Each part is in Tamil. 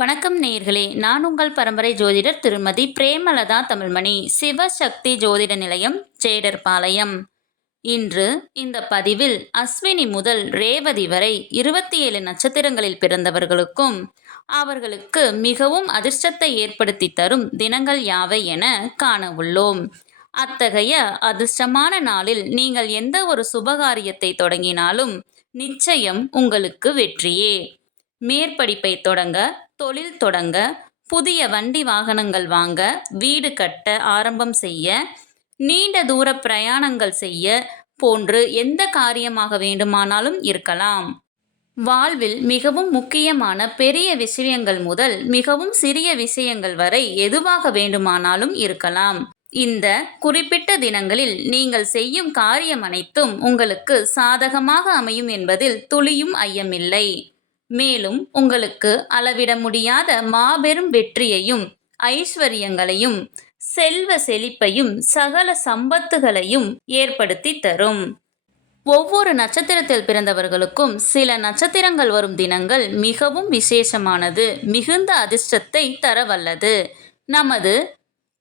வணக்கம் நேயர்களே, நான் உங்கள் பரம்பரை ஜோதிடர் திருமதி பிரேமலதா தமிழ்மணி, சிவசக்தி ஜோதிட நிலையம், ஜேடர்பாளையம். இன்று இந்த பதிவில் அஸ்வினி முதல் ரேவதி வரை 27 நட்சத்திரங்களில் பிறந்தவர்களுக்கும் அவர்களுக்கு மிகவும் அதிர்ஷ்டத்தை ஏற்படுத்தி தரும் தினங்கள் யாவை என காண உள்ளோம். அத்தகைய அதிர்ஷ்டமான நாளில் நீங்கள் எந்த ஒரு சுபகாரியத்தை தொடங்கினாலும் நிச்சயம் உங்களுக்கு வெற்றியே. மேற்படிப்பை தொடங்க, தொழில் தொடங்க, புதிய வண்டி வாகனங்கள் வாங்க, வீடு கட்ட ஆரம்பம் செய்ய, நீண்ட தூர பிரயாணங்கள் செய்ய போன்று எந்த காரியமாக வேண்டுமானாலும் இருக்கலாம். வாழ்வில் மிகவும் முக்கியமான பெரிய விஷயங்கள் முதல் மிகவும் சிறிய விஷயங்கள் வரை எதுவாக வேண்டுமானாலும் இருக்கலாம். இந்த குறிப்பிட்ட தினங்களில் நீங்கள் செய்யும் காரியம் அனைத்தும் உங்களுக்கு சாதகமாக அமையும் என்பதில் துளியும் ஐயமில்லை. மேலும் உங்களுக்கு அளவிட முடியாத மாபெரும் வெற்றியையும் ஐஸ்வர்யங்களையும் செல்வ செழிப்பையும் சகல சம்பத்துகளையும் ஏற்படுத்தி தரும். ஒவ்வொரு நட்சத்திரத்தில் பிறந்தவர்களுக்கும் சில நட்சத்திரங்கள் வரும் தினங்கள் மிகவும் விசேஷமானது, மிகுந்த அதிர்ஷ்டத்தை தரவல்லது. நமது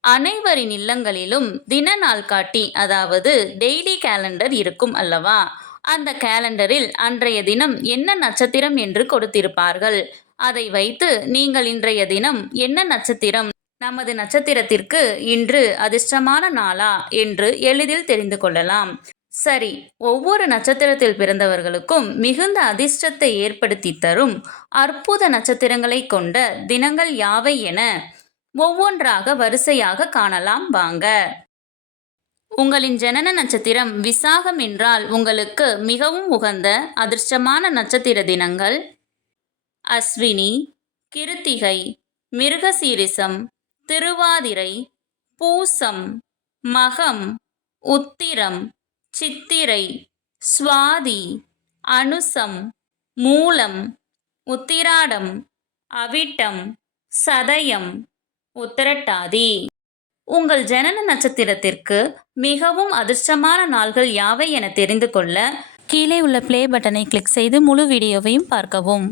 அனைவரின் இல்லங்களிலும் தின நாள் காட்டி, அதாவது டெய்லி கேலண்டர் இருக்கும் அல்லவா? அந்த கேலண்டரில் அன்றைய தினம் என்ன நட்சத்திரம் என்று கொடுத்திருப்பார்கள். அதை வைத்து நீங்கள் இன்றைய தினம் என்ன நட்சத்திரம், நமது நட்சத்திரத்திற்கு இன்று அதிர்ஷ்டமான நாளா என்று எளிதில் தெரிந்து கொள்ளலாம். சரி, ஒவ்வொரு நட்சத்திரத்தில் பிறந்தவர்களுக்கும் மிகுந்த அதிர்ஷ்டத்தை ஏற்படுத்தி தரும் அற்புத நட்சத்திரங்களை கொண்ட தினங்கள் யாவை என ஒவ்வொன்றாக வரிசையாக காணலாம் வாங்க. உங்களின் ஜனன நட்சத்திரம் விசாகம் என்றால் உங்களுக்கு மிகவும் உகந்த அதிர்ஷ்டமான நட்சத்திர தினங்கள் அஸ்வினி, கிருத்திகை, மிருகசீரிசம், திருவாதிரை, பூசம், மகம், உத்திரம், சித்திரை, சுவாதி, அனுசம், மூலம், உத்திராடம், அவிட்டம், சதயம், உத்திரட்டாதி. உங்கள் ஜனன நட்சத்திரத்திற்கு மிகவும் அதிர்ஷ்டமான நாள்கள் யாவை என தெரிந்து கொள்ள கீழே உள்ள ப்ளே பட்டனை கிளிக் செய்து முழு வீடியோவையும் பார்க்கவும்.